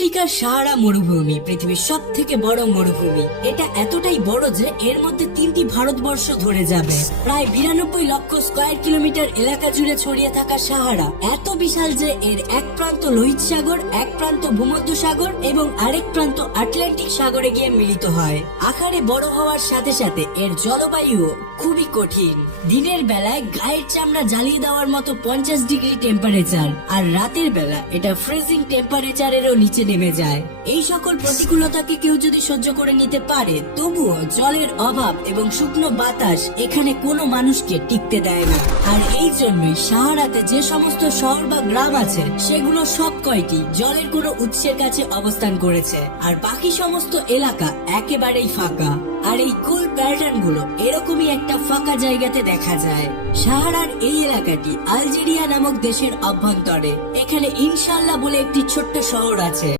আফ্রিকার সাহারা মরুভূমি পৃথিবীর সব থেকে বড় মরুভূমি। এটা এতটাই বড় যে এর মধ্যে 3টি ভারতবর্ষ ধরে যাবে। প্রায় 92 লক্ষ স্কয়ার কিলোমিটার এলাকা জুড়ে ছড়িয়ে থাকা সাহারা এত বিশাল যে এর এক প্রান্ত লোহিত সাগর, এক প্রান্ত ভূমধ্য সাগর এবং আরেক প্রান্ত আটলান্টিক সাগরে গিয়ে মিলিত হয়। আকারে বড় হওয়ার সাথে সাথে এর জলবায়ু খুবই কঠিন। দিনের বেলায় গায়ের চামড়া জ্বালিয়ে দেওয়ার মতো 50 ডিগ্রি টেম্পারেচার, আর রাতের বেলা এটা ফ্রিজিং টেম্পারেচারেরও নিচে নেমে যায়। এই সকল প্রতিকূলতাকে কেউ যদি সহ্য করে নিতে পারে, তবুও জলের অভাব এবং শুকনো বাতাস এখানে কোনো মানুষকে টিকতে দেয় না। আর এই জন্যই সাহারাতে যে সমস্ত শহর বা গ্রাম আছে সেগুলো সব কয়টি জলের কোনো উৎসের কাছে অবস্থান করেছে, আর বাকি সমস্ত এলাকা একেবারেই ফাঁকা। আর এই কুল প্যাটার্ন গুলো এরকমই একটা ফাঁকা জায়গাতে দেখা যায়। সাহারার এই এলাকাটি আলজেরিয়া নামক দেশের অভ্যন্তরে। এখানে ইনশাল্লাহ বলে একটি ছোট্ট শহর আছে।